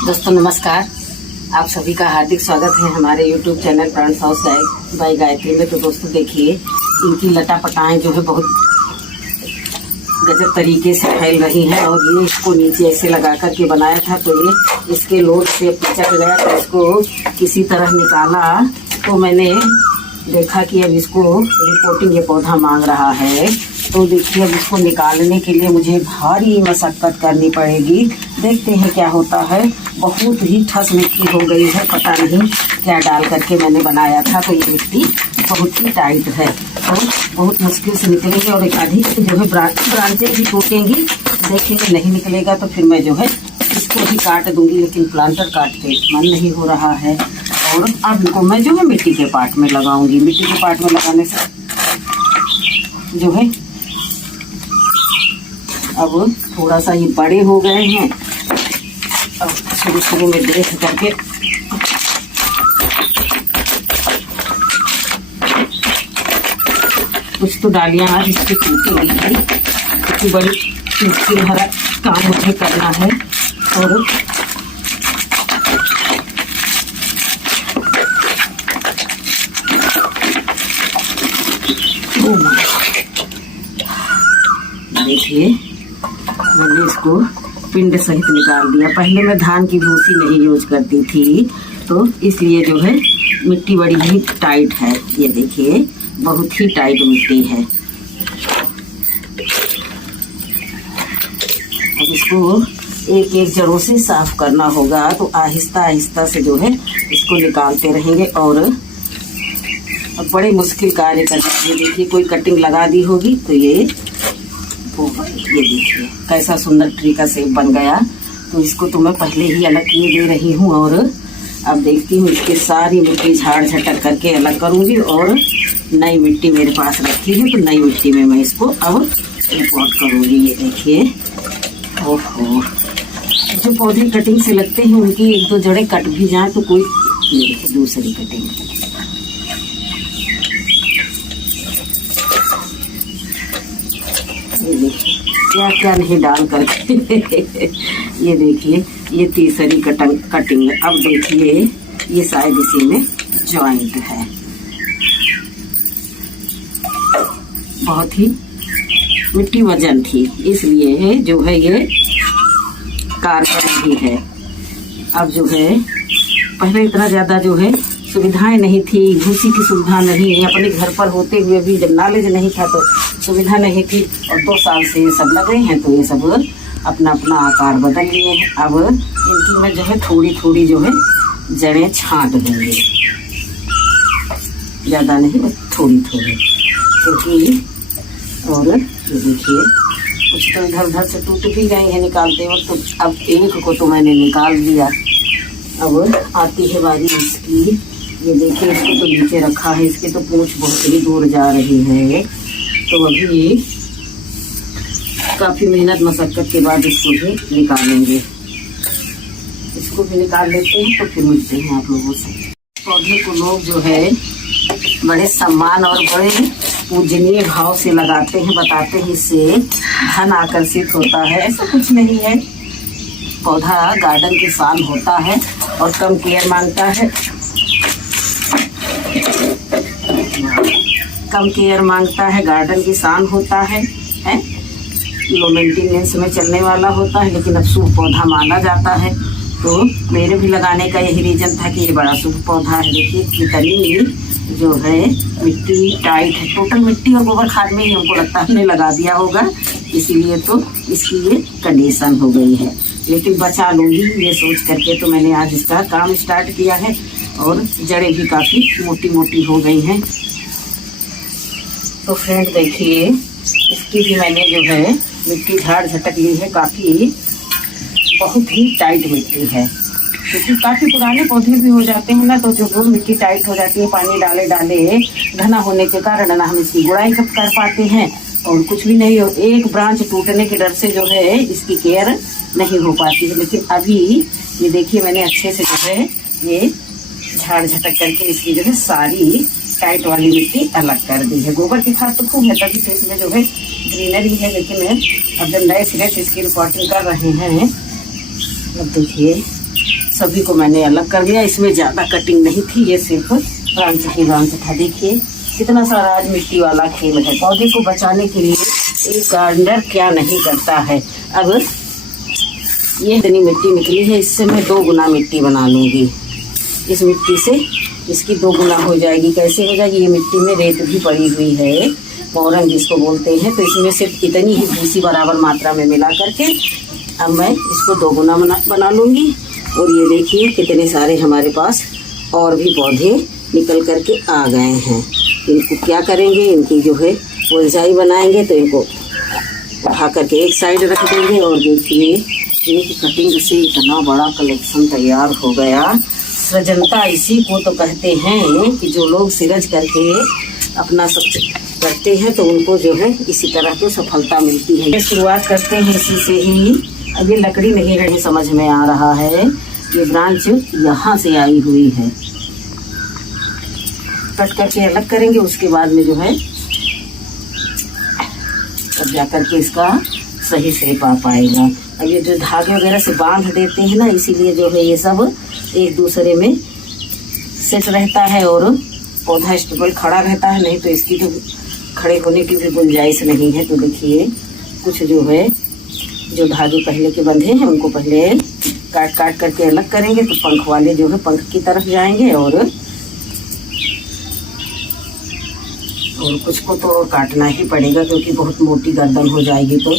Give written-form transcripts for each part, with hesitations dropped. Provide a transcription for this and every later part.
दोस्तों नमस्कार, आप सभी का हार्दिक स्वागत है हमारे YouTube channel plants house by Gayatri में। तो दोस्तों देखिए, इनकी लटापटाएं जो है बहुत गजब तरीके से फैल रही हैं। और ये इसको नीचे ऐसे लगा कर के बनाया था, तो ये इसके लोड से पिचक गया, तो इसको किसी तरह निकाला। तो मैंने देखा कि अब इसको रिपोर्टिंग ये पौधा मांग रहा है। तो देखिए, अब इसको निकालने के लिए मुझे भारी मशक्कत करनी पड़ेगी। देखते हैं क्या होता है। बहुत ही ठस मिट्टी हो गई है, पता नहीं क्या डाल करके मैंने बनाया था। तो ये मिट्टी बहुत ही टाइट है, तो बहुत मुश्किल से निकलेगी। और एक अधिक जो है ब्रांचें भी टूटेंगी। देखेंगे नहीं निकलेगा तो फिर मैं जो है इसको भी काट दूंगी, लेकिन प्लांटर काटते मन नहीं हो रहा है। और अब इनको मैं जो है मिट्टी के पार्ट में लगाऊंगी। मिट्टी के पार्ट में लगाने से जो है अब थोड़ा सा ये बड़े हो गए हैं। अब शुरू में देख करके कुछ तो डालियां आज इसके टूटेंगी, क्योंकि बड़ी मुश्किल भरा काम मुझे करना है। और देखिए, मैंने इसको पिंड सहित निकाल दिया। पहले मैं धान की भूसी नहीं यूज करती थी, तो इसलिए जो है मिट्टी बड़ी ही टाइट है। ये देखिए, बहुत ही टाइट मिट्टी है। अब इसको एक एक जड़ों से साफ करना होगा। तो आहिस्ता आहिस्ता से जो है इसको निकालते रहेंगे। और अब बड़े मुश्किल कार्य करना। ये देखिए, कोई कटिंग लगा दी होगी तो ये देखिए कैसा सुंदर ट्री का शेप बन गया। तो इसको तो मैं पहले ही अलग किए दे रही हूँ। और अब देखती हूँ इसके सारी मिट्टी झाड़ झटक करके अलग करूँगी। और नई मिट्टी मेरे पास रखी है, तो नई मिट्टी में मैं इसको अब रिपोर्ट करूँगी। ये देखिए, ओहो, जो पौधे कटिंग से लगते हैं उनकी एक दो जड़ें कट भी जाए तो कोई दूसरी कटिंग। ये देखिए क्या क्या नहीं डाल करके ये देखिए, ये तीसरी कटिंग। अब देखिए, ये शायद इसी में जॉइंट है। बहुत ही मिट्टी वजन थी, इसलिए जो है ये कारगर भी है। अब जो है पहले इतना ज्यादा जो है सुविधाएं नहीं थी, भूसी की सुविधा नहीं है। अपने घर पर होते हुए भी जब नॉलेज नहीं था तो सुविधा नहीं थी। और 2 साल से ये सब लगे हैं, तो ये सब अपना अपना आकार बदल लिए हैं। अब इनकी मैं जो है थोड़ी थोड़ी जो है जड़ें छांट दूंगी, ज़्यादा नहीं, बस थोड़ी थोड़ी, क्योंकि और ये देखिए कुछ तो इधर उधर से टूट भी गए हैं निकालते वक्त। तो अब एक को तो मैंने निकाल दिया। अब आती है बारी इसकी। ये देखिए, इसको तो नीचे रखा है, इसके तो पूंछ बहुत ही दूर जा रही है। तो अभी काफी मेहनत मशक्कत के बाद इसको भी निकालेंगे। इसको भी निकाल लेते हैं, तो फिर मिलते हैं आप लोगों से। पौधे को लोग जो है बड़े सम्मान और बड़े पूजनीय भाव से लगाते हैं, बताते हैं इससे धन आकर्षित होता है। ऐसा कुछ नहीं है। पौधा गार्डन की शान होता है और कम केयर मांगता है। कम केयर मांगता है, गार्डन की शान होता है, लो मेंटेनेंस में चलने वाला होता है, लेकिन अब शुभ पौधा माना जाता है। तो मेरे भी लगाने का यही रीजन था कि ये बड़ा शुभ पौधा है। देखिए कितनी जो है मिट्टी टाइट है। टोटल मिट्टी और गोबर खाद में ही हमको लगता है हमने लगा दिया होगा, इसीलिए तो इसकी ये कंडीशन हो गई है। लेकिन बचा लूँगी ये सोच करके तो मैंने आज इसका काम स्टार्ट किया है। और जड़ें भी काफ़ी मोटी मोटी हो गई हैं। तो फ्रेंड देखिए, इसकी भी मैंने जो है मिट्टी झाड़ झटक ली है। काफ़ी बहुत ही टाइट मिट्टी है, क्योंकि काफ़ी पुराने पौधे भी हो जाते हैं ना, तो जो मिट्टी टाइट हो जाती है, पानी डाले डाले घना होने के कारण ना हम इसकी गुड़ाई कर पाते हैं। और कुछ भी नहीं हो, एक ब्रांच टूटने के डर से जो है इसकी केयर नहीं हो पाती है। लेकिन अभी ये देखिए, मैंने अच्छे से जो है ये झाड़ झटक करके इसकी जो है सारी टाइट वाली मिट्टी अलग कर दी है। गोबर की खाद तो खूब है, तभी तो इसमें जो है ग्रीनरी है। लेकिन अब जब नए सिरे से इसकी रिपोर्टिंग कर रहे हैं, अब देखिए सभी को मैंने अलग कर दिया। इसमें ज़्यादा कटिंग नहीं थी, ये सिर्फ ब्रांच ही ब्रांच था। देखिए कितना सारा आज मिट्टी वाला खेल है। पौधे को बचाने के लिए एक गार्डनर क्या नहीं करता है। अब ये इतनी मिट्टी निकली है, इससे मैं 2 गुना मिट्टी बना लूँगी। इस मिट्टी से इसकी 2 गुना हो जाएगी। कैसे हो जाएगी? ये मिट्टी में रेत भी पड़ी हुई है, मोरंग जिसको बोलते हैं। तो इसमें सिर्फ इतनी ही भूसी बराबर मात्रा में मिला करके अब मैं इसको 2 गुना बना लूँगी। और ये देखिए कितने सारे हमारे पास और भी पौधे निकल करके आ गए हैं। इनको क्या करेंगे? इनकी जो है बोनसाई बनाएंगे। तो इनको उठा करके एक साइड रख देंगे। और देखिए एक कटिंग से इतना बड़ा कलेक्शन तैयार हो गया। सृजनता इसी को तो कहते हैं कि जो लोग सृज करके अपना सब करते हैं तो उनको जो है इसी तरह तो सफलता मिलती है। शुरुआत करते हैं इसी से ही। अब ये लकड़ी नहीं रही समझ में आ रहा है, ये ब्रांच यहाँ से आई हुई है। कट करके अलग करेंगे, उसके बाद में जो है तब जा करके इसका सही शेप आ पाएगा। अब ये जो धागे वगैरह से बांध देते हैं ना, इसीलिए जो है ये सब एक दूसरे में सेट रहता है और पौधा स्टेबल खड़ा रहता है। नहीं तो इसकी तो खड़े होने की भी गुंजाइश नहीं है। तो देखिए कुछ जो है जो धागे पहले के बंधे हैं उनको पहले काट करके अलग करेंगे। तो पंख वाले जो है पंख की तरफ जाएंगे और कुछ को तो और काटना ही पड़ेगा, क्योंकि बहुत मोटी गर्दन हो जाएगी तो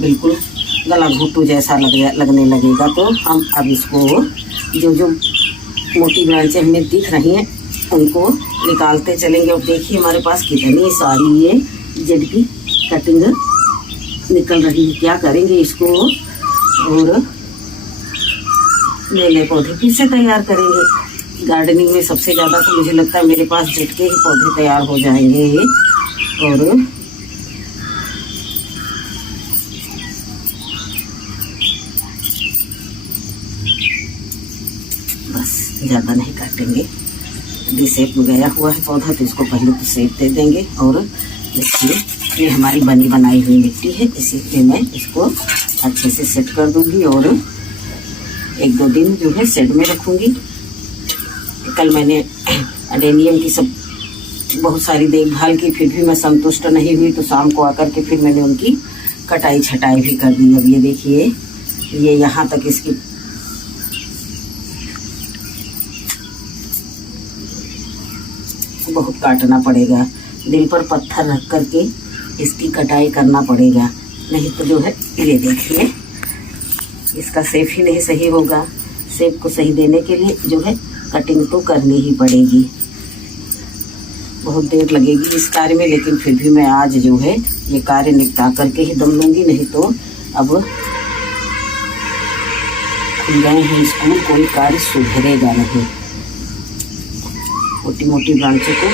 बिल्कुल गला घुट्टू जैसा लगने लगेगा। तो हम अब इसको जो मोटी ब्रांचें हमें दिख रही हैं उनको निकालते चलेंगे। और देखिए हमारे पास कितनी सारी ये जड़ की कटिंग निकल रही है। क्या करेंगे इसको और नए पौधे फिर से तैयार करेंगे। गार्डनिंग में सबसे ज़्यादा तो मुझे लगता है मेरे पास जट के ही पौधे तैयार हो जाएंगे। और बस ज़्यादा नहीं काटेंगे। यदि शेप में गया हुआ है पौधा तो इसको पहले तो शेप दे देंगे। और देखिए ये हमारी बनी बनाई हुई मिट्टी है, इसीलिए मैं इसको अच्छे से सेट कर दूंगी और 1-2 दिन जो है सेट में रखूंगी। कल मैंने अडेनियम की सब बहुत सारी देखभाल की, फिर भी मैं संतुष्ट नहीं हुई। तो शाम को आकर के फिर मैंने उनकी कटाई छटाई भी कर दी। अब ये देखिए ये यहाँ तक इसकी बहुत काटना पड़ेगा। दिल पर पत्थर रख करके इसकी कटाई करना पड़ेगा, नहीं तो जो है ये देखिए इसका शेप ही नहीं सही होगा। शेप को सही देने के लिए जो है कटिंग तो करनी ही पड़ेगी। बहुत देर लगेगी इस कार्य में, लेकिन फिर भी मैं आज जो है ये कार्य निपटा करके ही दम लूँगी। नहीं तो अब खुल गए हैं स्कूल, कोई कार्य सुधरेगा नहीं। मोटी मोटी ब्रांचों को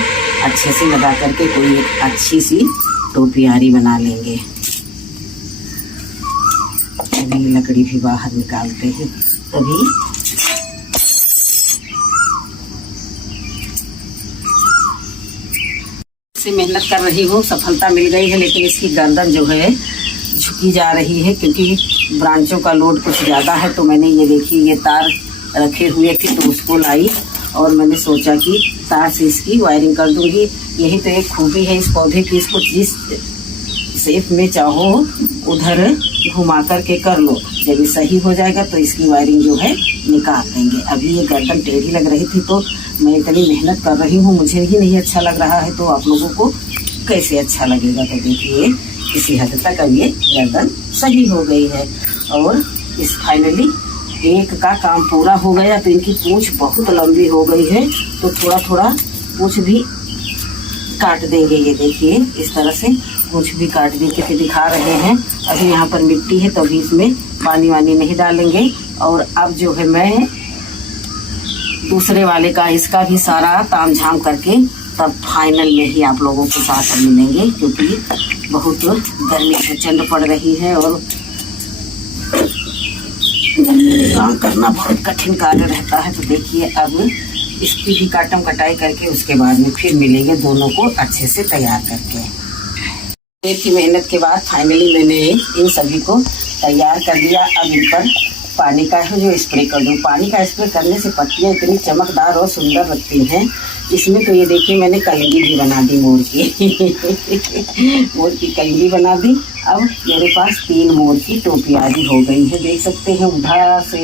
अच्छे से लगा करके कोई एक अच्छी सी टोपियारी बना लेंगे। अभी लकड़ी भी बाहर निकालते हैं। तभी से मेहनत कर रही हूँ, सफलता मिल गई है, लेकिन इसकी गर्दन जो है झुकी जा रही है क्योंकि ब्रांचों का लोड कुछ ज़्यादा है। तो मैंने ये देखिए ये तार रखे हुए थे तो उसको लाई और मैंने सोचा कि तार से इसकी वायरिंग कर दूंगी। यही तो एक खूबी है इस पौधे की, इसको जिस शेप में चाहो उधर घुमा करके कर लो। जब ये सही हो जाएगा तो इसकी वायरिंग जो है निकाल देंगे। अभी ये गर्दन टेढ़ी लग रही थी तो मैं इतनी मेहनत कर रही हूँ, मुझे ही नहीं अच्छा लग रहा है तो आप लोगों को कैसे अच्छा लगेगा। तो देखिए किसी हद तक अब ये गर्दन सही हो गई है और इस फाइनली एक का काम पूरा हो गया। तो इनकी पूंछ बहुत लंबी हो गई है तो थोड़ा थोड़ा पूंछ भी काट देंगे। ये देखिए इस तरह से पूंछ भी काट देके फिर दिखा रहे हैं। अभी यहाँ पर मिट्टी है तो अभी इसमें पानी वानी नहीं डालेंगे। और अब जो है मैं दूसरे वाले का इसका भी सारा ताम झाम करके तब फाइनल में ही आप लोगों के साथ मिलेंगे, क्योंकि बहुत गर्मी प्रचंड पड़ रही है और काम करना बहुत कठिन कार्य रहता है। तो देखिए अब इसकी भी काटम कटाई करके उसके बाद में फिर मिलेंगे दोनों को अच्छे से तैयार करके। देर की मेहनत के बाद फाइनली मैंने इन सभी को तैयार कर लिया। अब इन पर पानी का है जो स्प्रे कर दूँ। पानी का स्प्रे करने से पत्तियाँ इतनी चमकदार और सुंदर लगती हैं। इसमें तो ये देखिए मैंने कलगी भी बना दी मोर की मोर की कलगी बना दी। अब मेरे पास 3 मोर की टोपियाँ भी हो गई है, देख सकते हैं। उधर से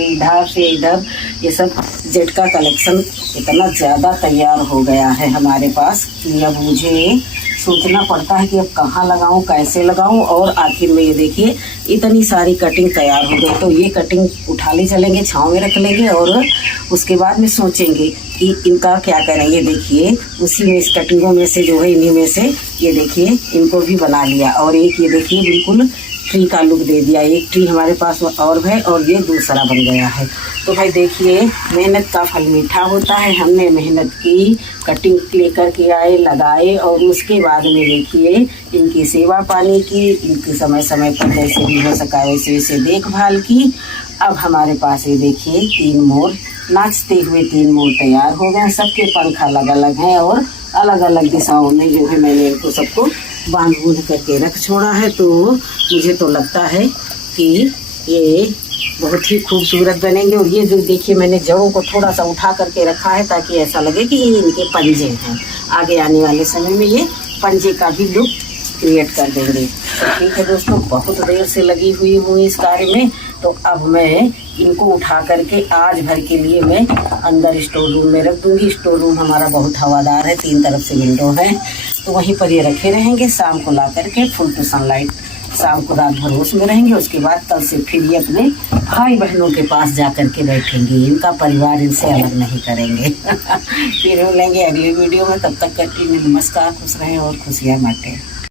इधर ये सब जेट का कलेक्शन इतना ज़्यादा तैयार हो गया है हमारे पास कि अब मुझे सोचना पड़ता है कि अब कहाँ लगाऊं, कैसे लगाऊं। और आखिर में ये देखिए इतनी सारी कटिंग तैयार हो गई। तो ये कटिंग उठा ले चलेंगे, छाँव में रख लेंगे और उसके बाद में सोचेंगे कि इनका क्या करेंगे। देखिए उसी में, इस कटिंगों में से जो है, इन्हीं में से ये देखिए इनको भी बना लिया। और एक ये देखिए बिल्कुल ट्री का लुक दे दिया। एक ट्री हमारे पास और है और ये दूसरा बन गया है। तो भाई देखिए मेहनत का फल मीठा होता है। हमने मेहनत की, कटिंग लेकर के आए, लगाए और उसके बाद में देखिए इनकी सेवा पानी की, इनकी समय समय पर जैसे भी हो सका वैसे वैसे देखभाल की। अब हमारे पास ये देखिए 3 मोर, नाचते हुए 3 मोर तैयार हो गए। सबके पंख अलग अलग हैं और अलग अलग दिशाओं में जो है मैंने इनको सबको बांध बूंध करके रख छोड़ा है। तो मुझे तो लगता है कि ये बहुत ही खूबसूरत बनेंगे। और ये जो देखिए मैंने जड़ों को थोड़ा सा उठा करके रखा है ताकि ऐसा लगे कि ये इनके पंजे हैं। आगे आने वाले समय में ये पंजे का भी लुक क्रिएट कर देंगे। तो ठीक है दोस्तों, बहुत देर से लगी हुई हूँ इस कार्य में। तो अब मैं इनको उठा करके आज भर के लिए मैं अंदर स्टोर रूम में रख दूँगी। स्टोर रूम हमारा बहुत हवादार है, 3 तरफ से विंडो है, तो वहीं पर ये रखे रहेंगे। शाम को ला करके फुल टू सनलाइट, शाम को रात भर उसमें रहेंगे। उसके बाद कल से फिर ये अपने भाई बहनों के पास जा कर के बैठेंगे। इनका परिवार इनसे अलग नहीं करेंगे फिर मिलेंगे अगले वीडियो में। तब तक करके नमस्कार, खुश रहें और खुशियाँ बांटें।